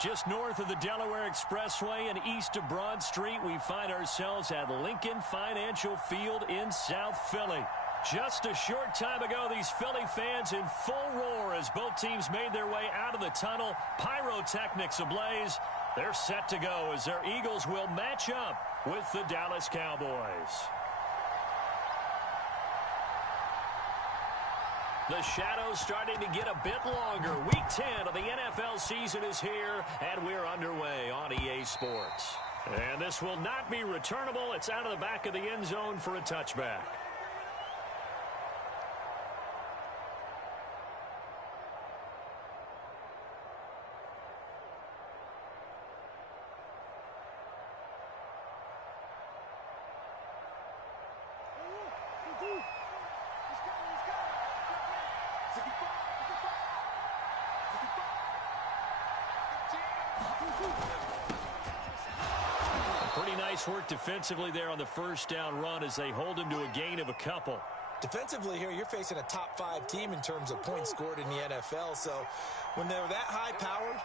Just north of the Delaware Expressway and east of Broad Street, we find ourselves at Lincoln Financial Field in South Philly. Just a short time ago, these Philly fans in full roar as both teams made their way out of the tunnel. Pyrotechnics ablaze. They're set to go as their Eagles will match up with the Dallas Cowboys. The shadows starting to get a bit longer. Week 10 of the NFL season is here, and we're underway on EA Sports. And this will not be returnable. It's out of the back of the end zone for a touchback. Pretty nice work defensively there on the first down run as they hold him to a gain of a couple. Defensively here, you're facing a top-5 team in terms of points scored in the NFL. So when they're that high-powered,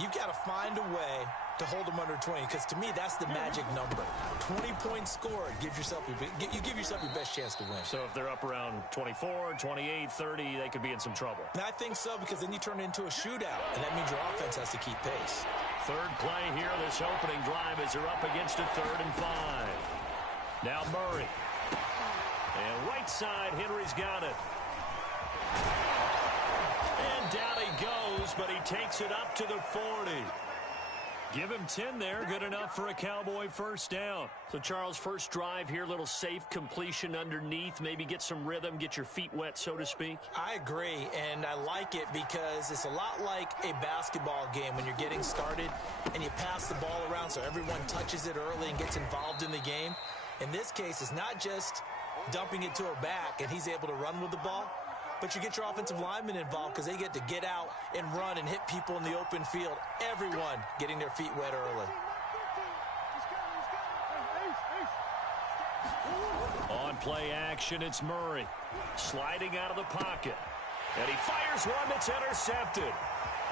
you've got to find a way to hold them under 20. Because to me, that's the magic number. 20 points scored, you give yourself your best chance to win. So if they're up around 24, 28, 30, they could be in some trouble. And I think so, because then you turn it into a shootout, and that means your offense has to keep pace. Third play here, this opening drive as they're up against a 3rd and 5. Now Murray. And right side, Henry's got it. And down he goes, but he takes it up to the 40. Give him 10 there. Good enough for a Cowboy first down. So, Charles, first drive here, little safe completion underneath. Maybe get some rhythm, get your feet wet, so to speak. I agree, and I like it because it's a lot like a basketball game when you're getting started and you pass the ball around so everyone touches it early and gets involved in the game. In this case, it's not just dumping it to a back and he's able to run with the ball, but you get your offensive linemen involved because they get to get out and run and hit people in the open field. Everyone getting their feet wet early. On play action, it's Murray. Sliding out of the pocket. And he fires one that's intercepted.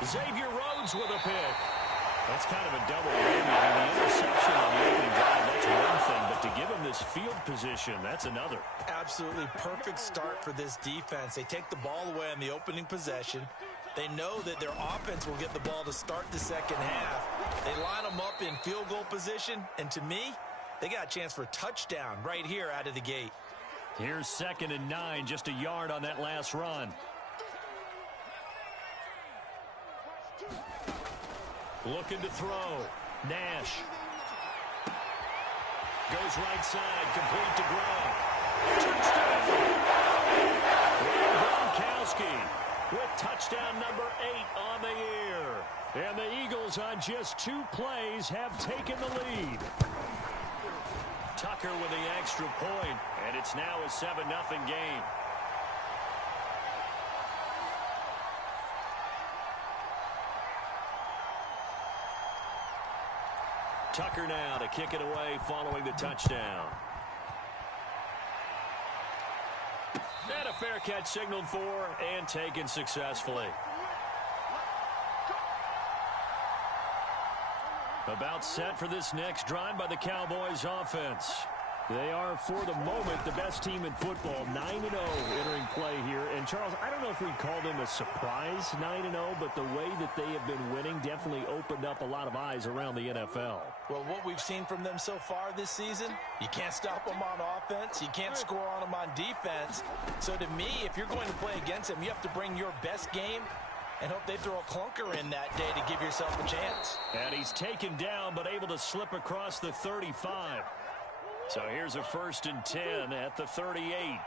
Xavier Rhodes with a pick. That's kind of a double whammy. I mean, the interception on the opening drive, that's one thing, but to give him this field position, that's another. Absolutely perfect start for this defense. They take the ball away on the opening possession. They know that their offense will get the ball to start the second half. They line them up in field goal position, and to me, they got a chance for a touchdown right here out of the gate. Here's 2nd and 9, just a yard on that last run. Looking to throw. Nash. Goes right side, complete to Gronk. Touchdown! Gronkowski with touchdown number 8 on the year. And the Eagles on just 2 plays have taken the lead. Tucker with the extra point, and it's now a 7-0 game. Tucker now to kick it away following the touchdown. And a fair catch signaled for and taken successfully. About set for this next drive by the Cowboys offense. They are, for the moment, the best team in football, 9-0 entering play here. And, Charles, I don't know if we'd call them a surprise 9-0, but the way that they have been winning definitely opened up a lot of eyes around the NFL. Well, what we've seen from them so far this season, you can't stop them on offense. You can't score on them on defense. So, to me, if you're going to play against them, you have to bring your best game and hope they throw a clunker in that day to give yourself a chance. And he's taken down but able to slip across the 35. So here's a 1st and 10 at the 38.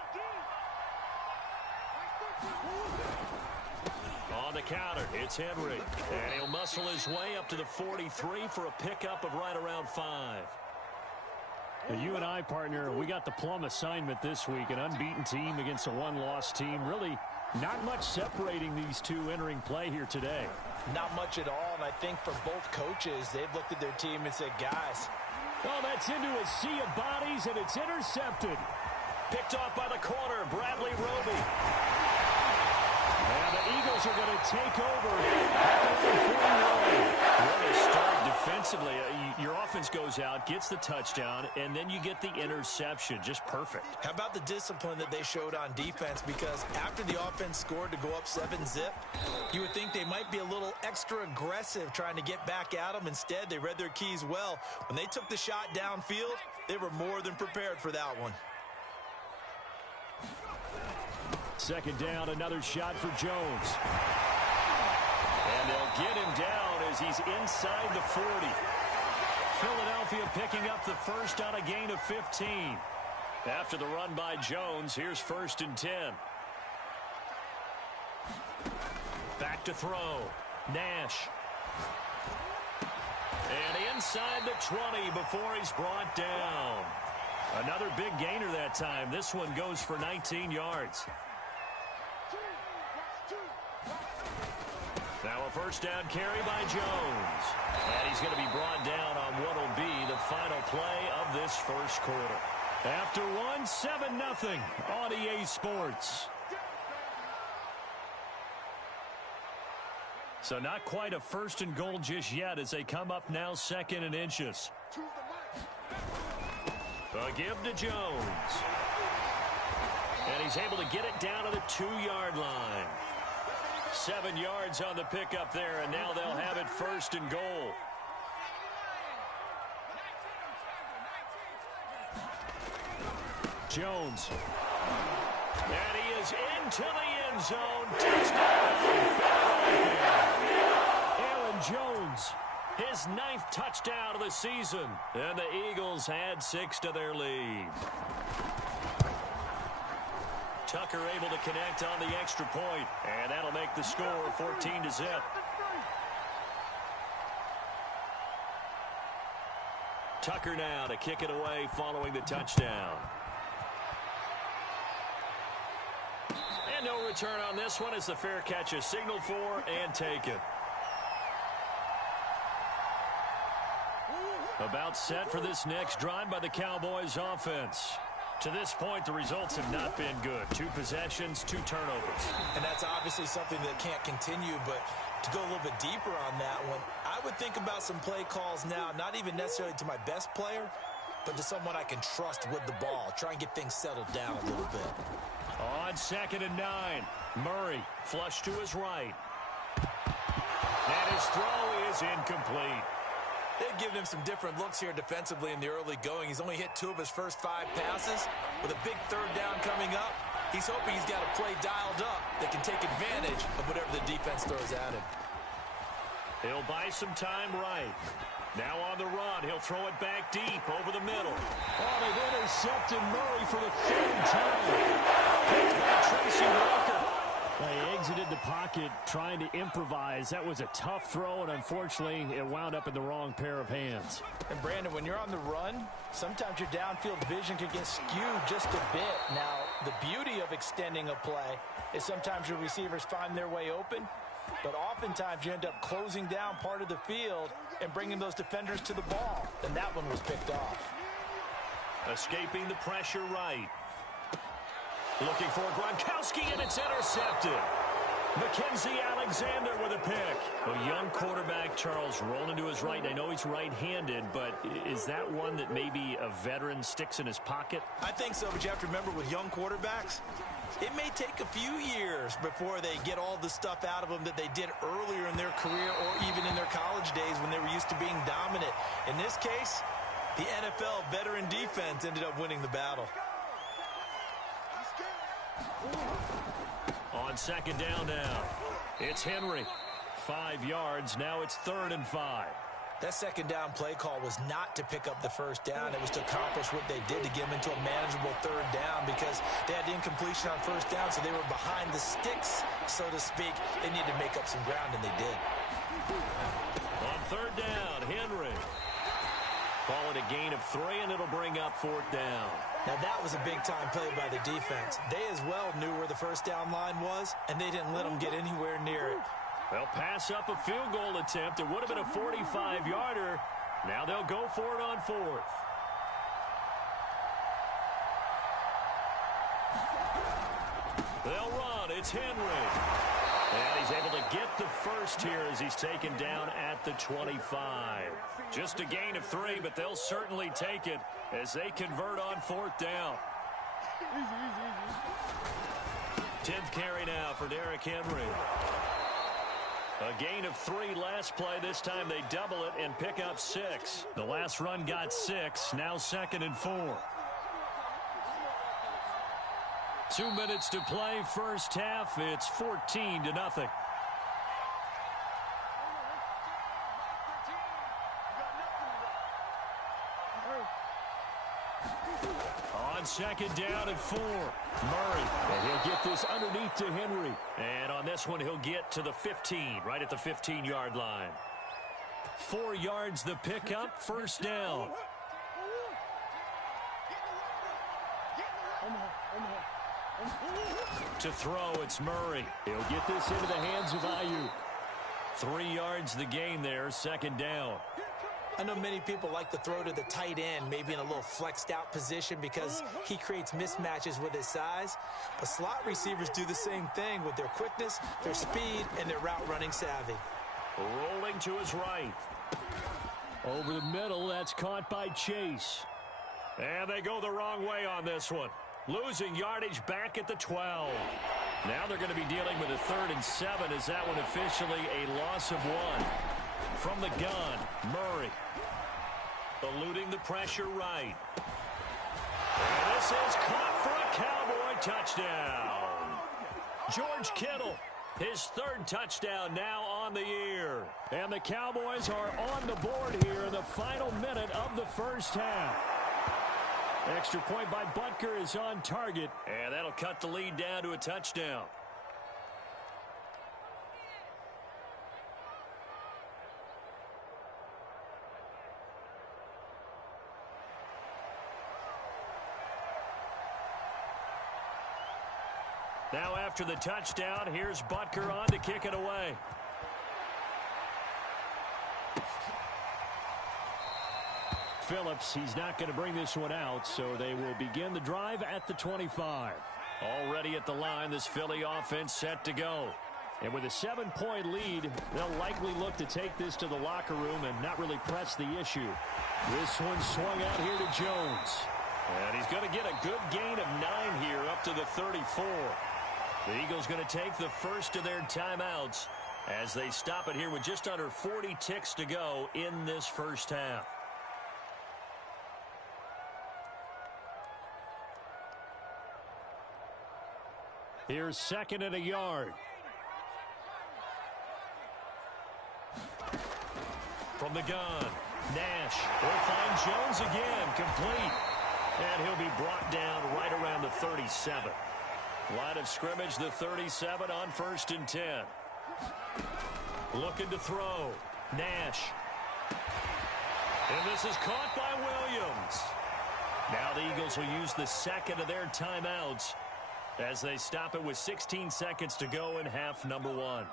On the counter, it's Henry. And he'll muscle his way up to the 43 for a pickup of right around 5. And you and I, partner, we got the plum assignment this week. An unbeaten team against a one-loss team. Really not much separating these two entering play here today. Not much at all, and I think for both coaches, they've looked at their team and said, guys, oh, that's into a sea of bodies, and it's intercepted. Picked off by the corner, Bradley Roby. And the Eagles are going to take over at the 41. What a start defensively. Your offense goes out, gets the touchdown, and then you get the interception. Just perfect. How about the discipline that they showed on defense? Because after the offense scored to go up 7-zip, you would think they might be a little extra aggressive trying to get back at them. Instead, they read their keys well. When they took the shot downfield, they were more than prepared for that one. Second down, another shot for Jones. And they'll get him down as he's inside the 40. Philadelphia picking up the first on a gain of 15. After the run by Jones, here's 1st and 10. Back to throw. Nash. And inside the 20 before he's brought down. Another big gainer that time. This one goes for 19 yards. Now a first down carry by Jones. And he's going to be brought down on what will be the final play of this first quarter. After one, 7-0 on EA Sports. So not quite a 1st and goal just yet as they come up now 2nd and inches. A give to Jones. And he's able to get it down to the 2-yard line. 7 yards on the pickup there, and now they'll have it 1st and goal. Jones. And he is into the end zone. Touchdown, Philadelphia. Aaron Jones. His 9th touchdown of the season. And the Eagles add 6 to their lead. Tucker able to connect on the extra point, and that'll make the score 14-0. Tucker now to kick it away following the touchdown. And no return on this one as the fair catch is signaled for and taken. About set for this next drive by the Cowboys offense. To this point, the results have not been good. 2 possessions, 2 turnovers. And that's obviously something that can't continue, but to go a little bit deeper on that one, I would think about some play calls now, not even necessarily to my best player, but to someone I can trust with the ball. Try and get things settled down a little bit. On 2nd and 9, Murray flush to his right. And his throw is incomplete. They've given him some different looks here defensively in the early going. He's only hit 2 of his first 5 passes. With a big 3rd down coming up, he's hoping he's got a play dialed up that can take advantage of whatever the defense throws at him. He'll buy some time right. Now on the run, he'll throw it back deep over the middle. Oh, they've intercepted Murray for the 3rd time. Picked by Tracy Walker. They exited the pocket trying to improvise. That was a tough throw, and unfortunately, it wound up in the wrong pair of hands. And, Brandon, when you're on the run, sometimes your downfield vision can get skewed just a bit. Now, the beauty of extending a play is sometimes your receivers find their way open, but oftentimes you end up closing down part of the field and bringing those defenders to the ball. And that one was picked off. Escaping the pressure right. Looking for Gronkowski, and it's intercepted. Mackenzie Alexander with a pick. A young quarterback, Charles, rolling to his right. I know he's right-handed, but is that one that maybe a veteran sticks in his pocket? I think so, but you have to remember with young quarterbacks, it may take a few years before they get all the stuff out of them that they did earlier in their career or even in their college days when they were used to being dominant. In this case, the NFL veteran defense ended up winning the battle. On 2nd down now, it's Henry. 5 yards. Now it's 3rd and 5. That 2nd down play call was not to pick up the 1st down. It was to accomplish what they did to get them into a manageable 3rd down because they had incompletion on 1st down, so they were behind the sticks, so to speak. They needed to make up some ground, and they did. On 3rd down, Henry. Call it a gain of 3, and it'll bring up 4th down. Now, that was a big-time play by the defense. They as well knew where the 1st down line was, and they didn't let them get anywhere near it. They'll pass up a field goal attempt. It would have been a 45-yarder. Now they'll go for it on 4th. They'll run. It's Henry. And he's able to get the first here as he's taken down at the 25. Just a gain of 3, but they'll certainly take it as they convert on 4th down. 10th carry now for Derrick Henry. A gain of 3 last play. This time they double it and pick up 6. The last run got 6. Now 2nd and 4. 2 minutes to play. First half. It's 14-0. On 2nd down and 4. Murray. And he'll get this underneath to Henry. And on this one, he'll get to the 15, right at the 15-yard line. 4 yards the pickup. First down. To throw, it's Murray. He'll get this into the hands of Ayuk. 3 yards the gain there. 2nd down. I know many people like to throw to the tight end, maybe in a little flexed out position because he creates mismatches with his size. But slot receivers do the same thing with their quickness, their speed, and their route running savvy. Rolling to his right. Over the middle, that's caught by Chase. And they go the wrong way on this one. Losing yardage back at the 12. Now they're going to be dealing with a 3rd and 7 as that one officially a loss of 1. From the gun, Murray. Eluding the pressure right. And this is caught for a Cowboy touchdown. George Kittle, his 3rd touchdown now on the year. And the Cowboys are on the board here in the final minute of the first half. Extra point by Butker is on target. And that'll cut the lead down to a touchdown. Now after the touchdown, here's Butker on to kick it away. Phillips, he's not going to bring this one out, so they will begin the drive at the 25. Already at the line, this Philly offense set to go. And with a 7-point lead, they'll likely look to take this to the locker room and not really press the issue. This one swung out here to Jones. And he's going to get a good gain of 9 here up to the 34. The Eagles going to take the first of their timeouts as they stop it here with just under 40 ticks to go in this first half. Here's 2nd and a yard. From the gun, Nash will find Jones again, complete. And he'll be brought down right around the 37. Line of scrimmage, the 37 on 1st and 10. Looking to throw. Nash. And this is caught by Williams. Now the Eagles will use the 2nd of their timeouts as they stop it with 16 seconds to go in half number 1.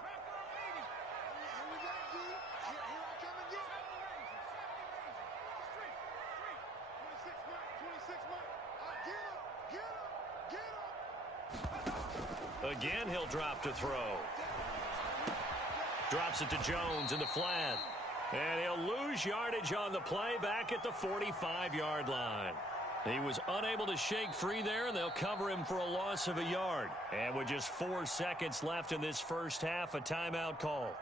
Again, he'll drop to throw. Drops it to Jones in the flat. And he'll lose yardage on the play back at the 45-yard line. He was unable to shake free there, and they'll cover him for a loss of a yard. And with just 4 seconds left in this first half, a timeout call.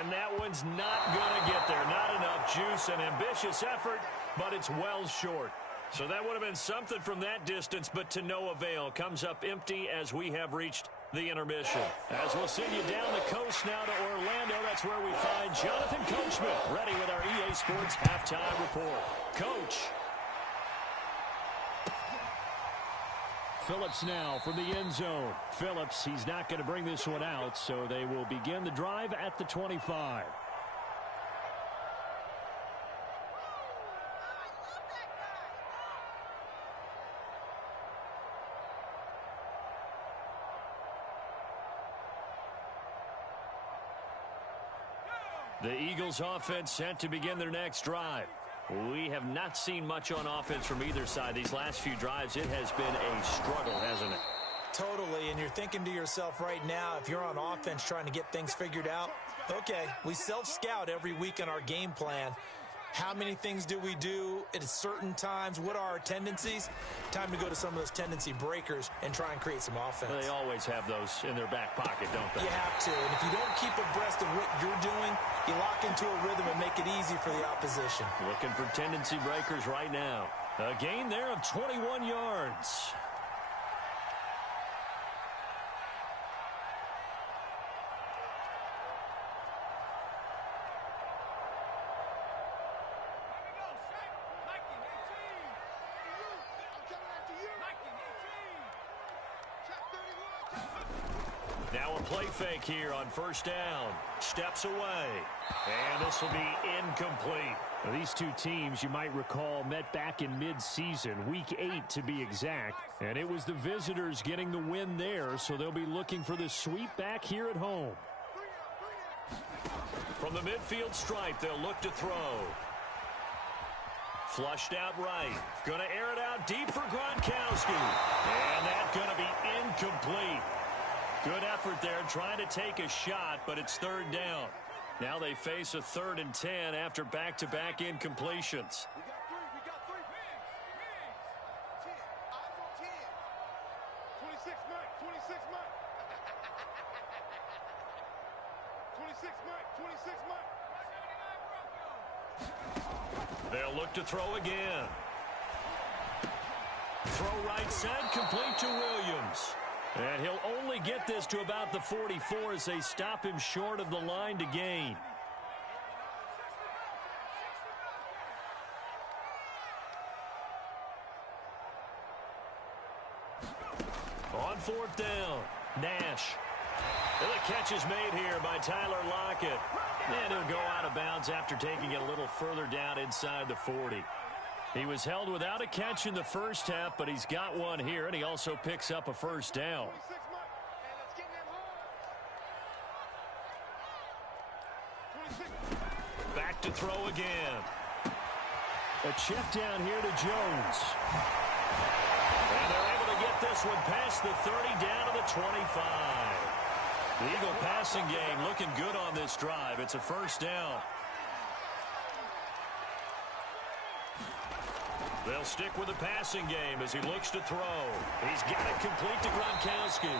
And that one's not going to get there. Not enough juice, an ambitious effort, but it's well short. So that would have been something from that distance, but to no avail. Comes up empty as we have reached the intermission. As we'll send you down the coast now to Orlando, that's where we find Jonathan Coachman, ready with our EA Sports Halftime Report. Coach. Phillips now from the end zone. Phillips, he's not going to bring this one out, so they will begin the drive at the 25. The Eagles offense set to begin their next drive. We have not seen much on offense from either side. These last few drives, it has been a struggle, hasn't it? Totally, and you're thinking to yourself right now, if you're on offense trying to get things figured out, okay, we self-scout every week in our game plan. How many things do we do at certain times? What are our tendencies? Time to go to some of those tendency breakers and try and create some offense. Well, they always have those in their back pocket, don't they? You have to, and if you don't keep abreast of what you're doing, you lock into a rhythm and make it easy for the opposition. Looking for tendency breakers right now. A gain there of 21 yards. Now a play fake here on first down. Steps away. And this will be incomplete. Now, these two teams, you might recall, met back in mid-season, week 8 to be exact. And it was the visitors getting the win there, so they'll be looking for the sweep back here at home. From the midfield stripe, they'll look to throw. Flushed out right. Going to air it out deep for Gronkowski. And that's going to be incomplete. Good effort there trying to take a shot, but it's third down. Now they face a 3rd and 10 after back-to-back incompletions. We got three. 10. Eyes on 10. 26 Mike. 26 Mike. 26 Mike. 26 Mike. They'll look to throw again. Throw right side, complete to Williams. And he'll only get this to about the 44 as they stop him short of the line to gain. On 4th down, Nash. And the catch is made here by Tyler Lockett. And he'll go out of bounds after taking it a little further down inside the 40. He was held without a catch in the first half, but he's got one here, and he also picks up a first down. 26 Mike. Hey, let's get them home. 26. Back to throw again. A check down here to Jones. And they're able to get this one past the 30 down to the 25. The Eagle passing game looking good on this drive. It's a first down. They'll stick with the passing game as he looks to throw. He's got it complete to Gronkowski.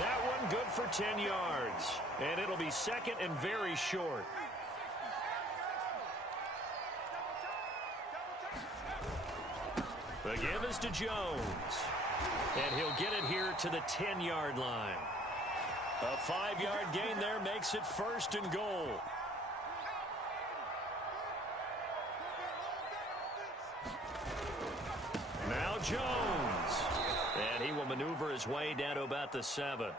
That one good for 10 yards. And it'll be second and very short. The give is to Jones. And he'll get it here to the 10-yard line. A 5-yard gain there makes it 1st and goal. Now Jones. And he will maneuver his way down to about the 7.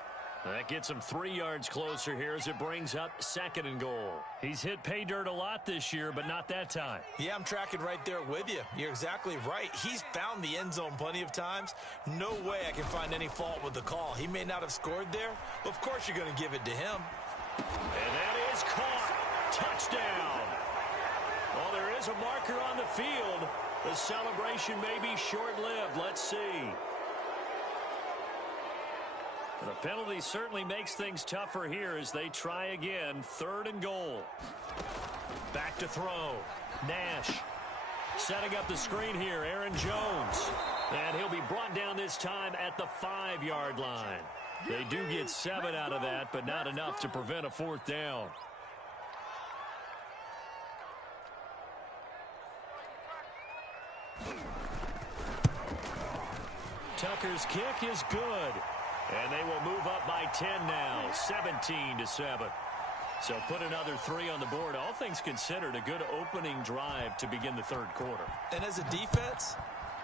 That gets him 3 yards closer here as it brings up 2nd and goal. He's hit pay dirt a lot this year, but not that time. Yeah, I'm tracking right there with you. You're exactly right. He's found the end zone plenty of times. No way I can find any fault with the call. He may not have scored there, but of course you're going to give it to him. And that is caught. Touchdown. Well, there is a marker on the field. The celebration may be short-lived. Let's see. The penalty certainly makes things tougher here as they try again. 3rd and goal. Back to throw. Nash setting up the screen here. Aaron Jones. And he'll be brought down this time at the 5-yard line. They do get 7 out of that, but not enough to prevent a 4th down. Tucker's kick is good. And they will move up by 10 now, 17-7. So put another 3 on the board. All things considered, a good opening drive to begin the 3rd quarter. And as a defense,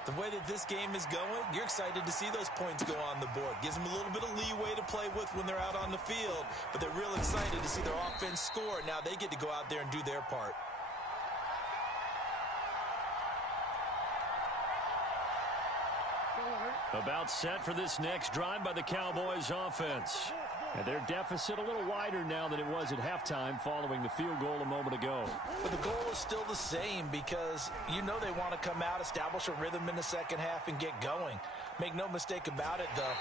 the way that this game is going, you're excited to see those points go on the board. Gives them a little bit of leeway to play with when they're out on the field. But they're real excited to see their offense score. Now they get to go out there and do their part. About set for this next drive by the Cowboys offense. And their deficit a little wider now than it was at halftime following the field goal a moment ago. But the goal is still the same because you know they want to come out, establish a rhythm in the second half, and get going. Make no mistake about it, though.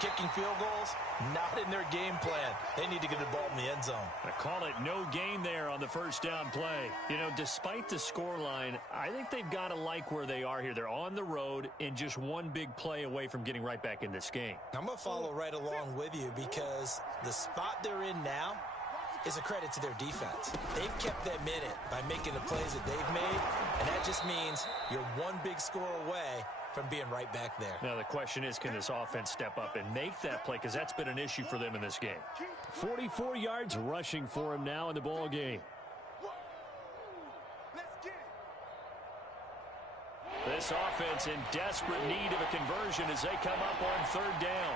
Kicking field goals, not in their game plan. They need to get the ball in the end zone. I call it no gain there on the first down play. You know, despite the scoreline, I think they've got to like where they are here. They're on the road and just one big play away from getting right back in this game. I'm going to follow right along with you because the spot they're in now is a credit to their defense. They've kept them in it by making the plays that they've made, and that just means you're one big score away from being right back there. Now the question is, can this offense step up and make that play? Because that's been an issue for them in this game. 44 yards rushing for him now in the ball game. This offense in desperate need of a conversion as they come up on third down.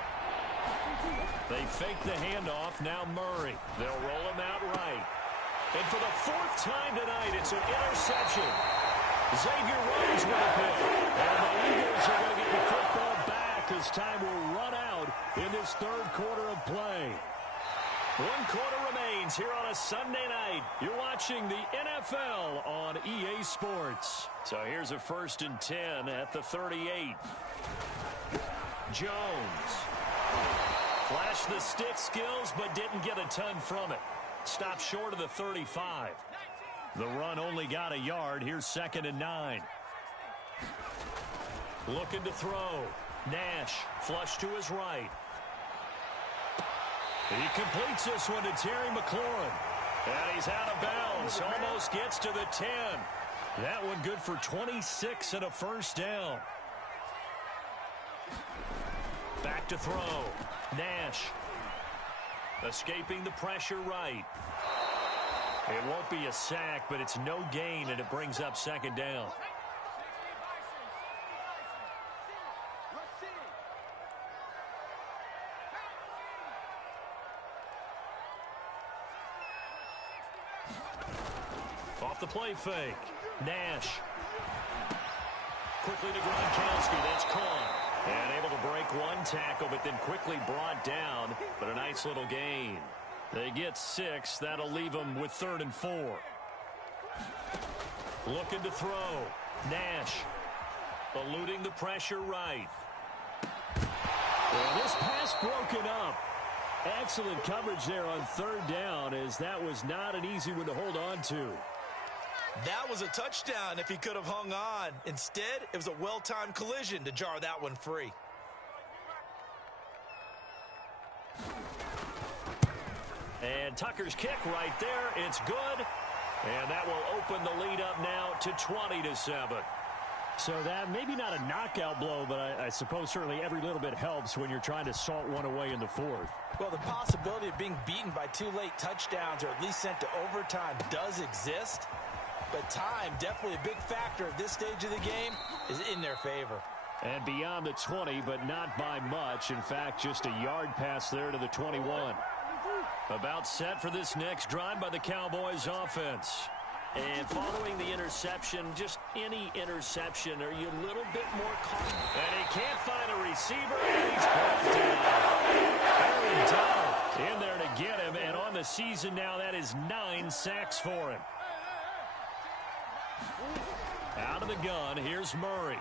They fake the handoff. Now Murray. They'll roll him out right. And for the fourth time tonight, it's an interception. Xavier Rhodes with a pick. And the Eagles are going to get the football back as time will run out in this third quarter of play. 1 quarter remains here on a Sunday night. You're watching the NFL on EA Sports. So here's a 1st and 10 at the 38. Jones. Flashed the stick skills, but didn't get a ton from it. Stopped short of the 35. The run only got a yard. Here's 2nd and 9. Looking to throw. Nash, flush to his right. He completes this one to Terry McLaurin. And he's out of bounds. Almost gets to the 10. That one good for 26 and a first down. Back to throw. Nash. Escaping the pressure right. It won't be a sack, but it's no gain, and it brings up 2nd down. Off the play fake. Nash. Quickly to Gronkowski. That's caught. And able to break one tackle, but then quickly brought down. But a nice little gain. They get 6. That'll leave them with 3rd and 4. Looking to throw. Nash. Eluding the pressure right. Well, this pass broken up. Excellent coverage there on 3rd down, as that was not an easy one to hold on to. That was a touchdown if he could have hung on. Instead, it was a well-timed collision to jar that one free. And Tucker's kick right there. It's good. And that will open the lead up now to 20-7. So that maybe not a knockout blow, but I suppose certainly every little bit helps when you're trying to salt one away in the 4th. Well, the possibility of being beaten by 2 late touchdowns or at least sent to overtime does exist. But time, definitely a big factor at this stage of the game, is in their favor. And beyond the 20, but not by much. In fact, just a yard pass there to the 21. About set for this next drive by the Cowboys offense. And following the interception, just any interception, are you a little bit more cautious? And he can't find a receiver, and he's brought down. Aaron Donald in there to get him, and on the season now, that is 9 sacks for him. Out of the gun, here's Murray.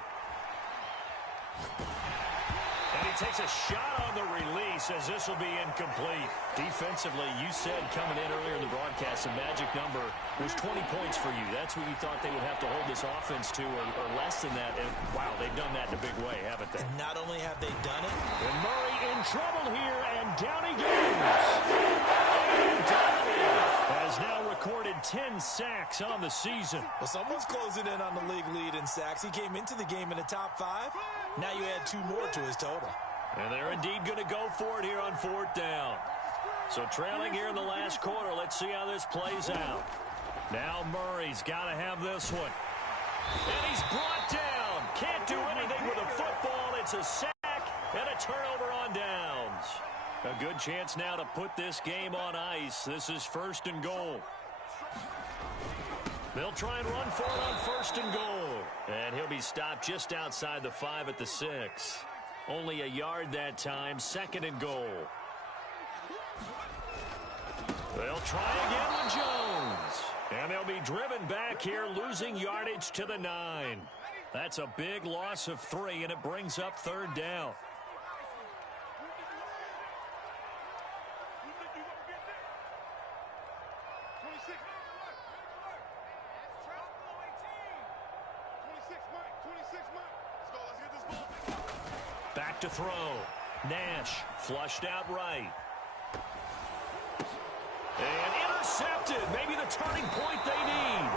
And he takes a shot on the release as this will be incomplete. Defensively, you said coming in earlier in the broadcast, the magic number was 20 points for you. That's what you thought they would have to hold this offense to, or less than that. And, wow, they've done that in a big way, haven't they? And not only have they done it. And Murray in trouble here, and down he goes. Has now recorded 10 sacks on the season. Well, someone's closing in on the league lead in sacks. He came into the game in the top 5. Now you add 2 more to his total. And they're indeed going to go for it here on 4th down. So trailing here in the last quarter. Let's see how this plays out. Now Murray's got to have this one. And he's brought down. Can't do anything with a football. It's a sack and a turnover on downs. A good chance now to put this game on ice. This is 1st and goal. They'll try and run for it on 1st and goal. And he'll be stopped just outside the 5 at the 6. Only a yard that time. 2nd and goal. They'll try again with Jones. And they'll be driven back here, losing yardage to the 9. That's a big loss of 3, and it brings up 3rd down. Back to throw. Nash flushed out right. And intercepted. Maybe the turning point they need.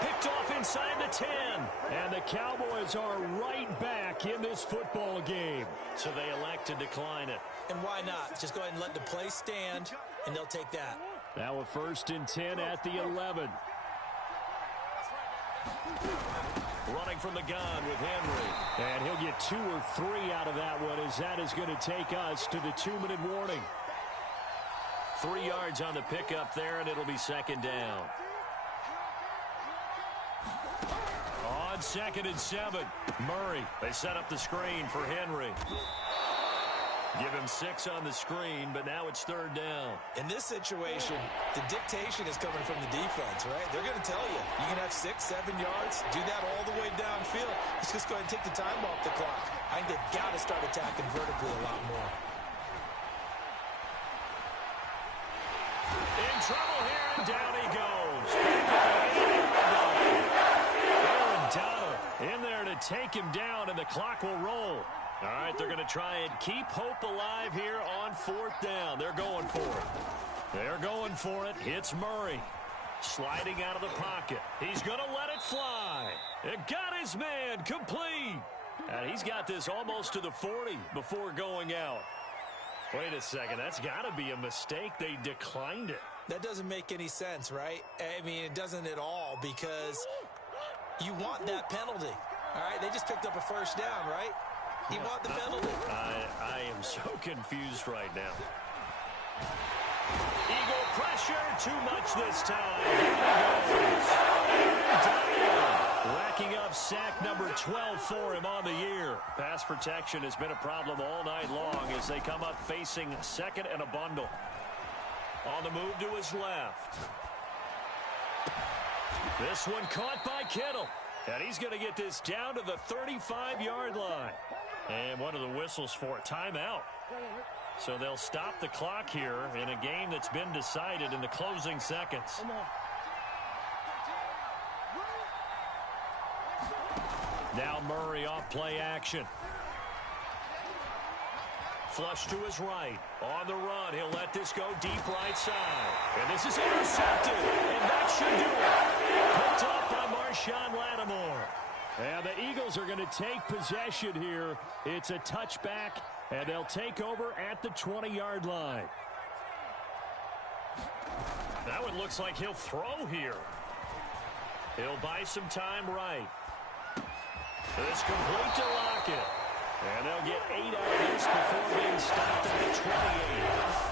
Picked off inside the 10. And the Cowboys are right back in this football game. So they elect to decline it. And why not? Just go ahead and let the play stand, and they'll take that. Now a 1st and 10 at the 11. Running from the gun with Henry. And he'll get 2 or 3 out of that one, as that is going to take us to the 2-minute warning. 3 yards on the pickup there, and it'll be 2nd down. On 2nd and 7, Murray. They set up the screen for Henry. Give him 6 on the screen, but now it's 3rd down. In this situation, the dictation is coming from the defense, right? They're going to tell you, you can have 6, 7 yards, do that all the way downfield. Let's just go ahead and take the time off the clock. I think they've got to start attacking vertically a lot more. In trouble here, and down he goes. Aaron Donald in there to take him down, and the clock will roll. All right, they're going to try and keep hope alive here on 4th down. They're going for it. They're going for it. It's Murray. Sliding out of the pocket. He's going to let it fly. It got his man complete. And he's got this almost to the 40 before going out. Wait a second. That's got to be a mistake. They declined it. That doesn't make any sense, right? I mean, it doesn't at all, because you want that penalty. All right, they just picked up a 1st down, right? You want the penalty. I am so confused right now. Eagle pressure, too much this time. Racking up sack number 12 for him on the year. Pass protection has been a problem all night long as they come up facing 2nd and a bundle. On the move to his left. This one caught by Kittle. And he's going to get this down to the 35-yard line. And what are the whistles for? Timeout. So they'll stop the clock here in a game that's been decided in the closing seconds. Now Murray off play action. Flush to his right. On the run, he'll let this go deep right side. And this is intercepted. And that should do it. Picked up by Marshawn Lattimore. And the Eagles are going to take possession here. It's a touchback, and they'll take over at the 20-yard line. Now it looks like he'll throw here. He'll buy some time right. It's complete to Lockett. And they'll get 8 out of this before being stopped at the 28.